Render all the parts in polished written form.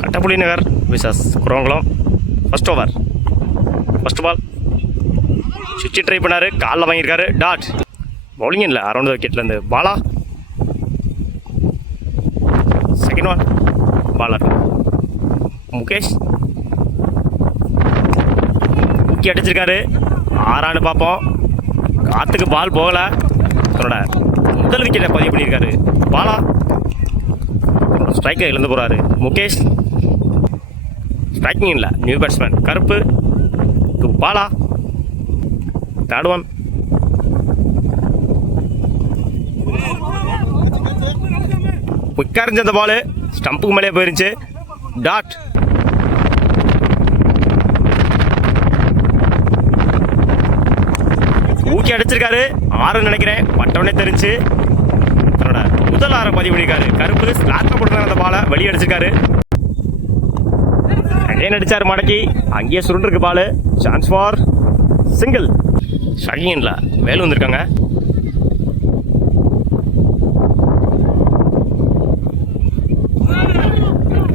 கட்டப்புலி Nagar versus Kuravangulam. First over, first ball. சுவிட்ச் try பண்ணார், காலில் வாங்கியிருக்காரு. டாட். பவுலிங் இல்லை, அரௌண்ட் விக்கெட்லேருந்து Bala. Second one, bowler Mukesh தூக்கி அடிச்சிருக்காரு. ஆறான்னு பார்ப்போம். காற்றுக்கு பால் போகலை. அவரோட முதல் விக்கெட்டை பதிவு பண்ணியிருக்காரு பாலா. ஸ்ட்ரைக்கை இழந்து போகிறாரு முகேஷ். ஸ்ட்ரைக்கிங் இல்லை, new batsman Karuppu to Bala. Third one. குயிக்காக இருந்துச்சு அந்த பால், ஸ்டம்புக்கு மேலே போயிருந்துச்சு. டாட். ஊக்கி அடிச்சிருக்காரு. ஆறுன்னு நினைக்கிறேன், பட்டவனே தெரிஞ்சு தன்னோட முதல் ஆறை பதிவு பண்ணியிருக்காரு கருப்பு. ஸ்லாட்ல போட்டுருக்காரு, அந்த பாலை வெளியே அடிச்சிருக்காரு. அகைன் அடிச்சார் மடக்கி, அங்கேயே சுருண்டுருக்கு பால். Chance for single. ஷகின்ல வேலு வந்திருக்காங்க.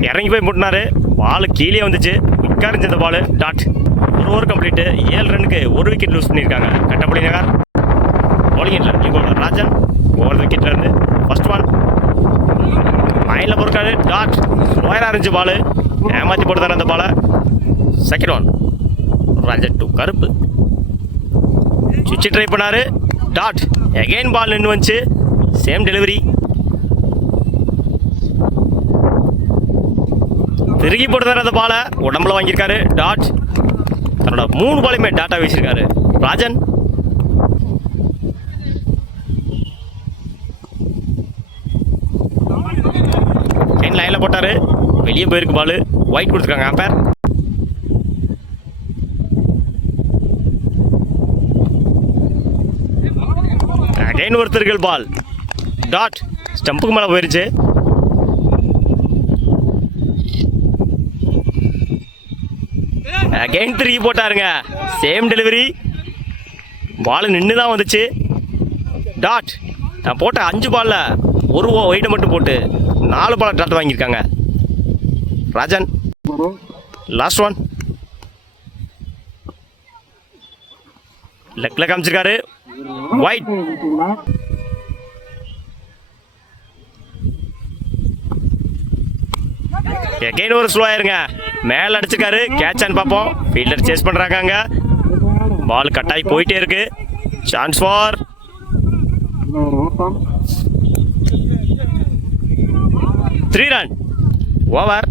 இறங்கி போய் முட்டினாரு, பால் கீழே வந்துச்சு. குயிக்காக இருந்துச்சு அந்த பால். டாட். ஒரு ஓவர் கம்ப்ளீட்டு. 7 ரன்னுக்கு ஒரு விக்கெட் லூஸ் பண்ணியிருக்காங்க கட்டப்புலி நகர். பவுலிங் இல்லை, நியூ பவுலர் ராஜன். ஓவர் விக்கெட்ல இருந்து ஃபர்ஸ்ட் ஒன். லைனில் பொறுக்காது. டாட். ஸ்லோயராக இருந்துச்சு பால், ஏமாற்றி போட்டுதாரு அந்த பாலை. Second one. ராஜன் டு கருப்பு. சுவிட்ச் ட்ரை பண்ணாரு. டாட். எகைன் பால் நின்று வந்துச்சு. Same delivery. திருகி போட்டுதாரு அந்த பாலை, உடம்புல வாங்கியிருக்காரு. டாட். தன்னோட 3 பாலையுமே டாட்டா வீசியிருக்காரு ராஜன். என் லைனில் போட்டாரு, வெளியே போயிருக்கு பால். ஒயிட் கொடுத்துருக்காங்க ஆம்பேர். அகைன் ஒருத்தர்கள் பால். டாட். ஸ்டம்புக்கு மேலே போயிருச்சு. அகைன் 3 போட்டாருங்க. Same delivery. பால் நின்று தான் வந்துச்சு. டாட். நான் போட்ட 5 பாலில் ஒரு ஒயிட்டை மட்டும் போட்டு 4 பால் டாட் வாங்கியிருக்காங்க ராஜன். Last one. லெக்கில் காமிச்சிருக்காரு. ஒயிட். எகைன் ஒரு ஸ்லோ ஆயிருங்க. மேலே அடிச்சிருக்காரு. கேட்ச் ஆன்னு பார்ப்போம். ஃபீல்டர் சேஸ் பண்ணுறாங்க. அங்கே பால் கட்டாகி போயிட்டே இருக்கு. Chance for 3 run. Over.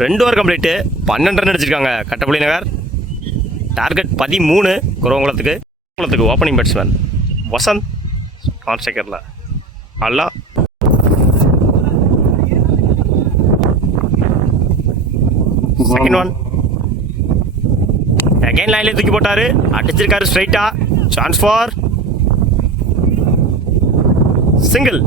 2 over complete. 12 run அடிச்சிருக்காங்க கட்டப்புலி நகர். டார்கெட் 13 குரவங்குளத்துக்கு. Opening batsman Vasanth. ஆன் ஸ்ட்ரைக்கரில் அல்லா. Second one. அகைன் லைன்ல தூக்கி போட்டாரு, அடிச்சிருக்காரு ஸ்ட்ரைட்டா. Chance for single.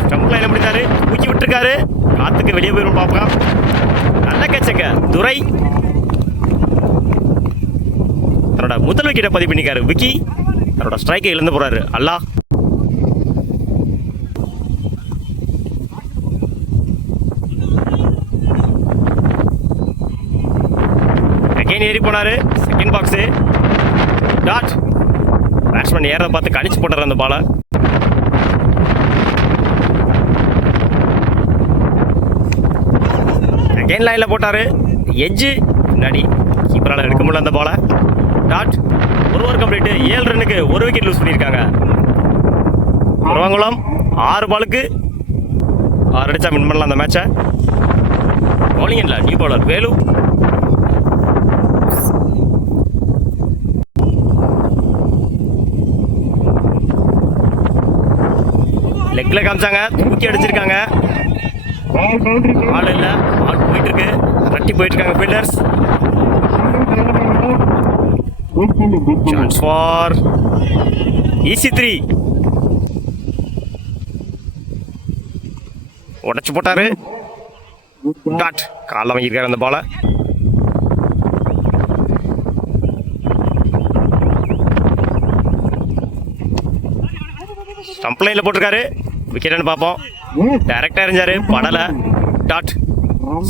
ஸ்டம்ப் லைன்ல பிடிச்சாரு, தூக்கி விட்டுருக்காரு. காத்துக்கு வெளியே போயிடும் பார்க்கலாம். நல்ல கேட்சுங்க துரை. தன்னோட முதல் விக்கெட்டை பதிவு பண்ணிக்காரு விக்கி. தன்னோட ஸ்ட்ரைக்கை இழந்து போறாரு அல்லா. அகைன் ஏறி போனாரு. Second box. டாட். பேட்ஸ்மேன் ஏறதை பார்த்து கணிச்சு போட்டார் அந்த பாலை. அகைன் லைனில் போட்டாரு. எட்ஜு முன்னாடி கீப்பரால் எடுக்க முடியல அந்த பாலை. டாட். ஒரு ஓவர் கம்ப்ளீட்டு. 7 ரன்னுக்கு ஒரு விக்கெட் லூஸ் பண்ணியிருக்காங்க குரவங்குளம். 6 பாலுக்கு 6 அடிச்சா வின் பண்ணலாம் அந்த மேட்சை. பவுலிங் இல்லை, நியூ பவுலர் வேலு. லெக்கில் காமிச்சாங்க, தூக்கி அடிச்சிருக்காங்க. ஆள் இல்லை, ஆள் போயிட்டு இருக்கு. ரட்டி போயிட்டு இருக்காங்க ஃபீல்டர்ஸ். Chance for EC3. உடச்சு போட்டாரு. டாட். காலில் வாங்கியிருக்காரு அந்த பாலை. ஸ்டம்ப் லைனில் போட்டிருக்காரு. விக்கெட்னு பார்ப்போம். டைரக்டாக எறிஞ்சாரு, படலை. டாட்.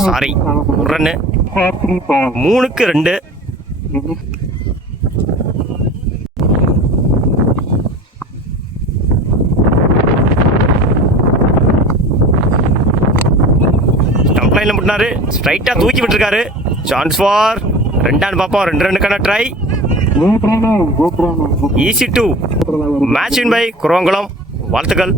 சாரி, ஒரு ரன்னு. 3க்கு 2. ஸ்டம்ப் லைனில் முட்டினாரு, ஸ்ட்ரைட்டாக தூக்கி விட்டுருக்காரு. சான்ஸ் ஃபார் 2 பார்ப்போம். 2 ரன்னுக்கான try. Easy 2. Match win by Kuravangulam. வாழ்த்துக்கள்.